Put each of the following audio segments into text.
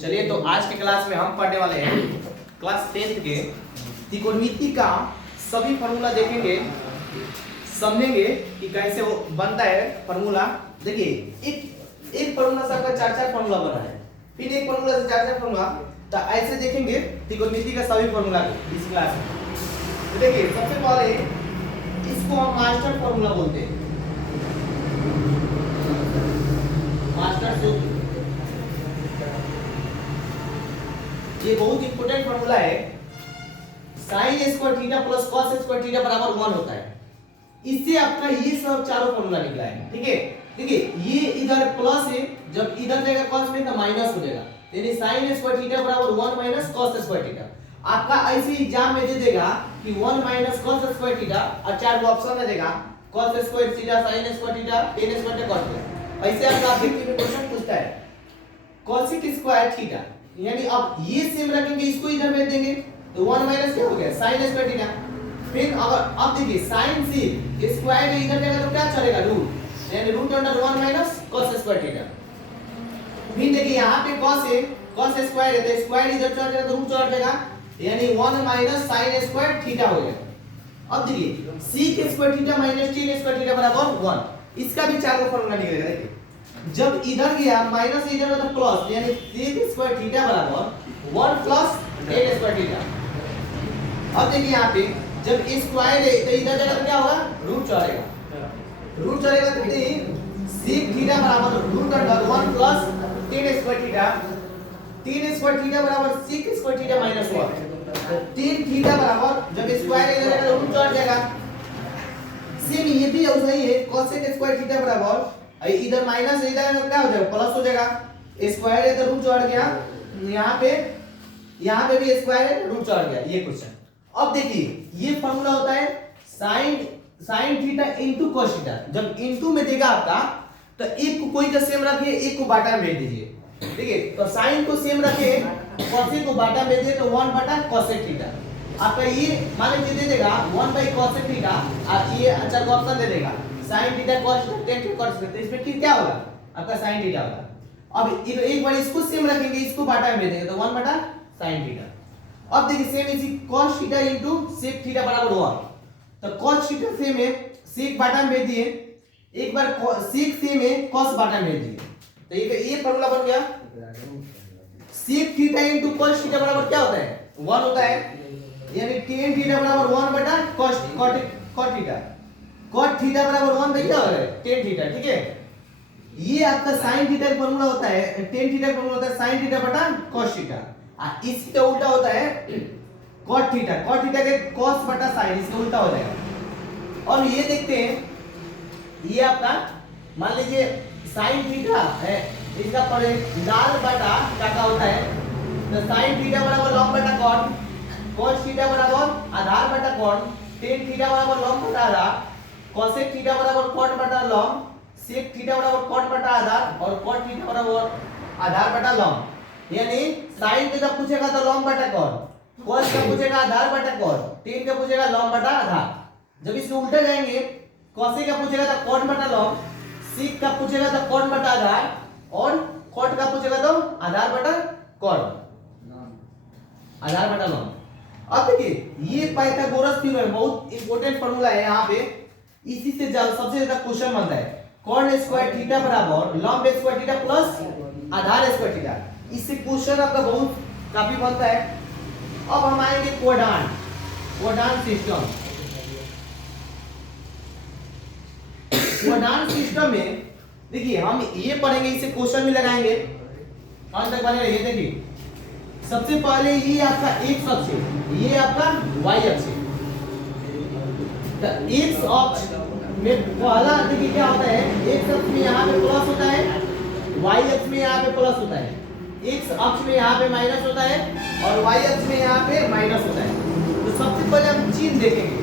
चलिए तो आज के क्लास में हम पढ़ने वाले हैं क्लास 10th के त्रिकोणमिति का सभी फार्मूला देखेंगे, समझेंगे कि कैसे वो बनता है फार्मूला। देखिए एक फार्मूला से आपका चार फार्मूला बना है, फिर एक फार्मूला से चार फार्मूला, तो ऐसे देखेंगे त्रिकोणमिति का सभी फार्मूला को इस क्लास में। तो देखिए सबसे पहले इसको हम मास्टर फार्मूला बोलते हैं, मास्टर सूत्र। ये बहुत इंपॉर्टेंट फार्मूला है। sin square theta plus cos square theta बराबर 1 होता है। इससे आपका ये सब चारों फार्मूला निकला है, ठीक है। देखिए ये इधर प्लस है, जब इधर जाएगा cos में तो माइनस हो जाएगा, यानी sin स्क्वायर थीटा बराबर 1 माइनस cos स्क्वायर थीटा। आपका ऐसे एग्जाम में दे देगा कि 1 माइनस cos स्क्वायर थीटा और चार को ऑप्शन में देगा cos square theta, sin square theta, tan square theta, cos theta. ऐसे आपका ऑब्जेक्टिव में क्वेश्चन पूछता है cosec स्क्वायर थीटा, यानी अब ये सेम रखेंगे, इसको इधर भेज देंगे तो 1 माइनस क्या हो गया sin स्क्वायर थीटा। फिर अगर अब देखिए sin से स्क्वायर इधर जाएगा तो क्या चलेगा, रूट, यानी root under 1 minus cos square theta. फिर देखिए यहाँ पे cos है, cos स्क्वायर है तो स्क्वायर इधर चढ़ जाएगा तो रूट चढ़ जाएगा, यानी 1 माइनस sin स्क्वायर थीटा हो गया। अब देखिए sec square theta minus tan square theta बराबर 1, इसका भी चार का फार्मूला निकलेगा। देखिए जब इधर गया माइनस इधर मतलब प्लस, यानी sec स्क्वायर थीटा बराबर 1 प्लस tan स्क्वायर थीटा। अब देखिए यहाँ पे जब स्क्वायर है तो इधर जाएगा तो क्या होगा, रूट चढ़ेगा, रूट चढ़ेगा तो sec थीटा बराबर root under 1 plus tan square theta. tan square theta बराबर sec square theta minus 1, tan theta बराबर जब स्क्वायर इधर जाएगा तो रूट चढ़ जाएगा। सेम ये भी वही है, cosec स्क्वायर थीटा बराबर इधर माइनस इधर क्या हो जाएगा, प्लस हो जाएगा। स्क्वायर है तो रूट चढ़ गया, यहाँ पे भी स्क्वायर है रूट चढ़ गया, ये क्वेश्चन। अब देखिए ये फार्मूला होता है sin theta into cos theta. जब इनटू में देगा आपका तो एक को कोई का सेम रखिए, एक को बाटा में भेज दीजिए, ठीक है। तो sin को सेम रखे, cos को बाटा में दे तो 1 बटा cosec थीटा। आपका ये मान लीजिए दे देगा 1 बाई cosec थीटा, और ये अच्छा को ऑप्शन दे देगा sin theta cos theta tan theta cos theta, तो इसमें क्या होगा आपका sin थीटा होगा। अब एक बार इसको सेम रखेंगे, इसको बाटा में भेज देंगे तो 1 बटा sin थीटा। अब देखिए सेम इसी cos theta into sec theta बराबर 1, तो cos थीटा सेम है, sec बाटा में भेज दिए, एक बार sec सेम है, cos बाटा में भेज दिए, तो ये फार्मूला बन गया। sec theta into cos theta बराबर क्या होता है, 1 होता है, यानी tan थीटा बराबर 1 बटा cos थीटा, cot थीटा बराबर 1 बाई क्या हो रहा है, tan थीटा, ठीक है। ये आपका sin थीटा का फार्मूला होता है, tan थीटा का फार्मूला होता है sin थीटा बटा cos थीटा, इसका उल्टा होता है cot थीटा, cot थीटा के cos बटा sin, इसका उल्टा हो जाएगा। और ये देखते हैं ये आपका मान लीजिए sin थीटा है, इसका दाल बटा क्या होता है, तो sin थीटा बराबर log बटा cot, cos थीटा बराबर आधार बटा cot, tan थीटा बराबर log बटा आधार, cosec थीटा बराबर cot बटा log, sec थीटा बराबर cot बटा आधार, और cot थीटा बराबर आधार बटा log। यानी sin का पूछेगा तो log बटा cot, cos का पूछेगा आधार बटा cot, tan का पूछेगा log बटा आधार। जब इसके उल्टे जाएंगे cosec का पूछेगा तो cot बटा log, sec का पूछेगा तो cot बटा आधार, और cot का पूछेगा तो आधार बटा cot, आधार बटा log। अब देखिए ये पाइथागोरस थ्योरम बहुत इंपॉर्टेंट फार्मूला है, यहाँ पे इसी से सबसे ज्यादा क्वेश्चन बनता है। cot स्क्वायर थीटा बराबर log स्क्वायर थीटा प्लस आधार स्क्वायर थीटा, इससे क्वेश्चन आपका बहुत काफी बनता है। अब हम आएंगे क्वाड्रांट सिस्टम। क्वाड्रांट सिस्टम में देखिए हम ये पढ़ेंगे, इससे क्वेश्चन भी लगाएंगे, अंत तक बने रहिए। देखिए सबसे पहले ये आपका x अक्ष है, ये आपका y अक्ष है। तो x अक्ष में पहला देखिए क्या होता है, x अक्ष में यहाँ पे प्लस होता है, y अक्ष में यहाँ पे प्लस होता है, x अक्ष में यहाँ पे माइनस होता है, और y अक्ष में यहाँ पे माइनस होता है। तो सबसे पहले हम चिन्ह देखेंगे,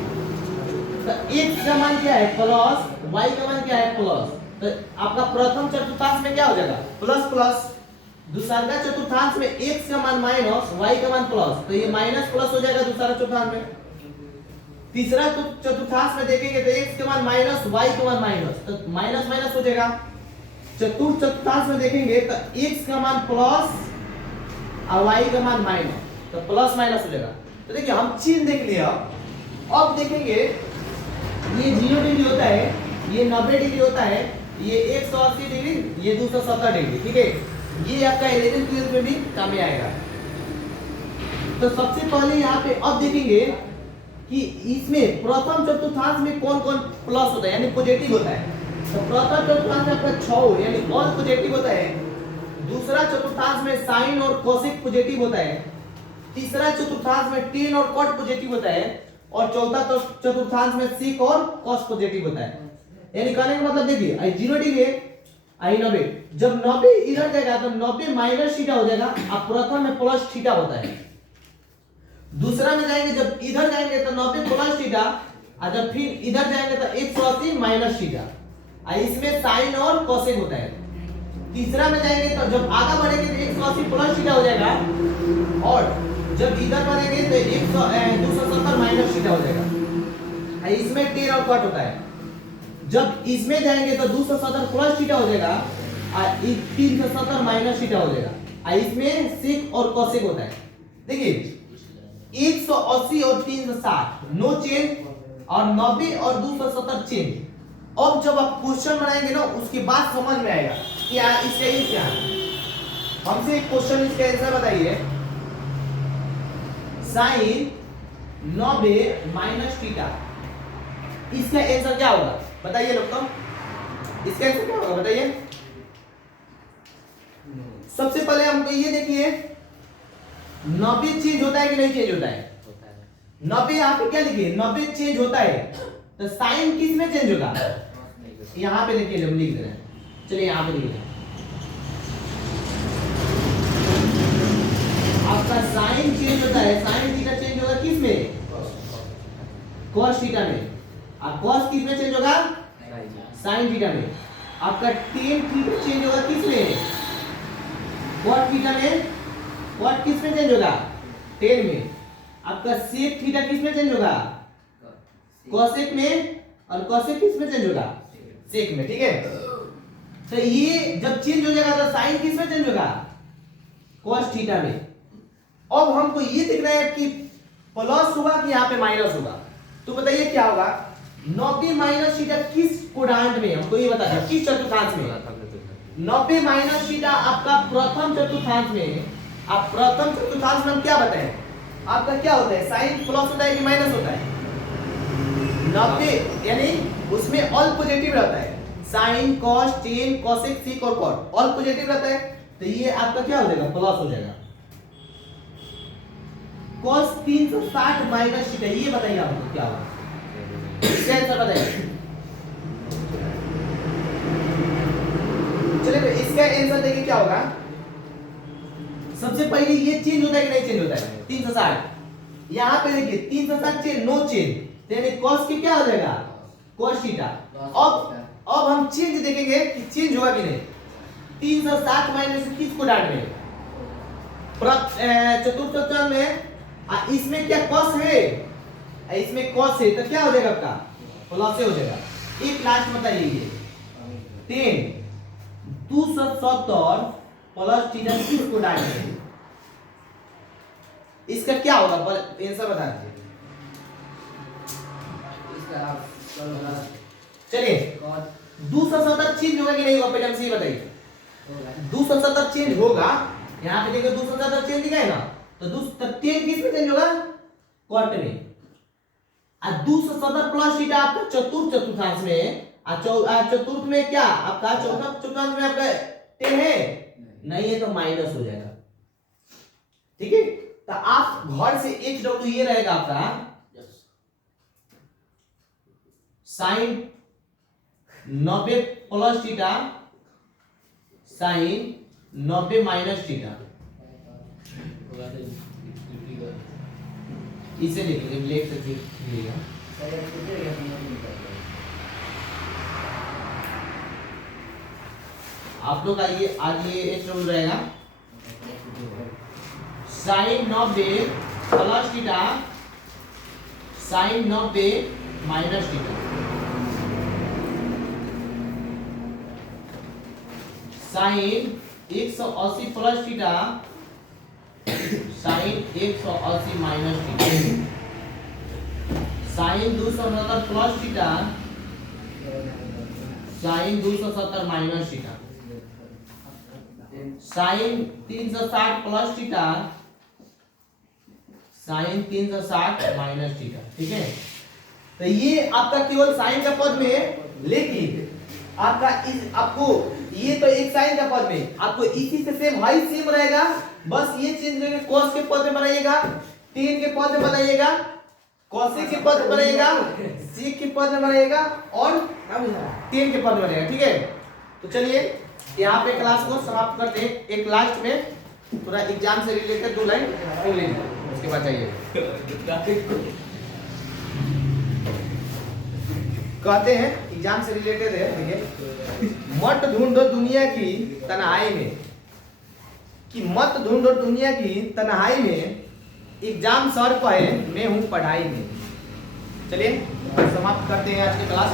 तो x का मान क्या है प्लस, y का मान क्या है प्लस, तो आपका प्रथम चतुर्थांश में क्या हो जाएगा प्लस प्लस, दूसरा चतुर्थांश में x का मान माइनस, y का मान प्लस, तो ये माइनस प्लस हो जाएगा दूसरा चतुर्थांश में। तीसरा चतुर्थांश में देखेंगे तो x का मान माइनस, y का मान माइनस, तो माइनस माइनस हो जाएगा। चतुर्थ चतुर्थांश में देखेंगे तो x का मान प्लस और y का मान माइनस, तो प्लस माइनस हो जाएगा। तो देखिए हम चिन्ह देख लिया, अब देखेंगे ये 0 डिग्री होता है, ये 90 डिग्री होता है, ये 180 डिग्री, ये 270 डिग्री, ठीक है। ये आपका 11 12 में भी काम में आएगा। तो सबसे पहले यहाँ पे अब देखेंगे कि इसमें प्रथम चतुर्थांश में कौन कौन प्लस होता है यानी पॉजिटिव होता है। तो प्रथम चतुर्थांश में आपका 6 यानी ऑल पॉजिटिव होता है। दूसरा चतुर्थांश में साइन और कोसेक पॉजिटिव होता है। तीसरा चतुर्थांश में टेन और कॉट पॉजिटिव होता है। और चौथा चतुर्थांश में सेक और कॉस पॉजिटिव होता है। यानी कहने का मतलब देखिए आई 0 डिग्री आई 90, जब 90 इधर जाएगा तो 90 माइनस थीटा हो जाएगा। अब प्रथम में प्लस थीटा होता है। दूसरा में जाएंगे जब इधर जाएंगे तो 90 प्लस थीटा, और जब फिर इधर जाएंगे तो 180 माइनस थीटा। इसमें साइन और कोसेक होता है। तीसरा में जाएंगे तो जब आगे बढ़ेंगे तो 180 प्लस थीटा हो जाएगा, और जब इधर बढ़ेंगे तो 270 माइनस थीटा हो जाएगा। इसमें टेन और कॉट होता है। जब इसमें जाएंगे तो 270 प्लस थीटा हो जाएगा, और 370 माइनस थीटा हो जाएगा। इसमें सेक और कोसेक होता है। देखिए 180 और 360 नो चेंज, और 90 और 270 चेंज। अब जब आप क्वेश्चन बनाएंगे ना उसके बाद समझ में आएगा कि इसका ये क्या है। हमसे एक क्वेश्चन इसका आंसर बताइए। साइन 90 माइनस थीटा, इसका आंसर क्या होगा बताइए लोग। तो इसका आंसर क्या होगा बताइए। सबसे पहले हमको ये देखिए 90 चेंज होता है कि नहीं चेंज होता है। 90 यहाँ पे क्या लिखिए 90 चेंज होता है। तो साइन किस में चेंज होगा, यहाँ पे देखिए हम लिख दे रहे हैं। चलिए यहाँ पे लिख रहे हैं आपका साइन चेंज होता है। साइन थीटा चेंज होगा किस में, कॉस थीटा में। और कॉस किस में चेंज होगा, साइन थीटा में। आपका टेन थीटा चेंज होगा किस में, कॉट थीटा में। कॉट किस में चेंज होगा, टेन में। आपका सेक थीटा किस में चेंज होगा, कोसेक में। और कोसेक किस में चेंज होगा, सेक में, ठीक है। तो ये जब चेंज हो जाएगा तो साइन किस में चेंज होगा, कॉस थीटा में। अब हमको ये देखना है कि प्लस होगा कि यहाँ पे माइनस होगा। तो बताइए क्या होगा, 90 माइनस थीटा किस कोडांट में, हमको ये बता दो किस चतुर्थांश में। 90 माइनस थीटा आपका प्रथम चतुर्थांश में। आप प्रथम चतुर्थांश में हम क्या बताएं, आपका क्या होता है, साइन प्लस होता है कि माइनस होता है। 90 यानी उसमें ऑल पॉजिटिव रहता है। Sine cos tan cosec sec और कॉट ऑल पॉजिटिव रहता है। तो ये आपका क्या हो जाएगा, प्लस हो जाएगा। cos 360 माइनस थीटा, ये बताइए आपको क्या होगा, इसका आंसर बताइए। चलिए इसका आंसर देखिए क्या होगा। सबसे पहले ये चेंज होता है कि नहीं चेंज होता है, 360। यहाँ पे देखिए 360 चेंज नो चेंज, यानी cos के क्या हो जाएगा, cos थीटा। अब हम चेंज देखेंगे कि चेंज होगा कि नहीं। 360 माइनस किसको डाल में, चतुर्थ चतुर्थांश में। इसमें क्या cos है, इसमें cos है, तो क्या हो जाएगा आपका प्लस हो जाएगा। एक लास्ट बताइए ये 10 270 प्लस थीटा किसको डालेंगे, इसका क्या होगा आंसर बता दीजिए। चलिए 270 चेंज होगा कि नहीं होगा, पहले हमसे ये बताइए। 270 चेंज होगा, यहाँ पे देखो 270 चेंज दिखा है ना, तो 10 किस में चेंज होगा, कॉट में। 270 प्लस थीटा आपका चतुर्थ चतुर्थांश में। चतुर्थ में क्या आपका चौथा चतुर्थांश में आपका 10 है नहीं है, तो माइनस हो जाएगा, ठीक है। तो आप घर से HW ये रहेगा आपका sine 90 plus theta sine 90 minus theta. इसे लिखेंगे लेख से लिखेगा। आप लोग आइए आज ये HW रहेगा sine 90 plus theta sine 90 minus theta. Sine 180 plus theta sine 180 minus theta, sine 270 plus theta, sine 270 minus theta, sine 360 plus theta, sine 360 minus theta. ठीक है, तो ये आपका केवल साइन का पद में है, लेकिन आपका आपको ये तो एक साइन का पद में, आपको इसी से सेम हाई सेम रहेगा, बस ये चेंज करके cos के पद में बनाइएगा, tan के पद में बनाइएगा, cosec के पद में बनाइएगा, sec के पद में बनाइएगा और tan के पद में बनाइएगा। ठीक है, तो चलिए यहाँ पे क्लास को समाप्त करते हैं। एक लास्ट में थोड़ा एग्जाम से रिलेटेड 2 लाइन सुन लीजिए, उसके बाद जाइए। कहते हैं एग्जाम से रिलेटेड है, देखिए, मत ढूंढो दुनिया की तन्हाई में, कि मत ढूंढो दुनिया की तन्हाई में, एग्जाम सर पे मैं हूं पढ़ाई में। चलिए समाप्त करते हैं आज की क्लास।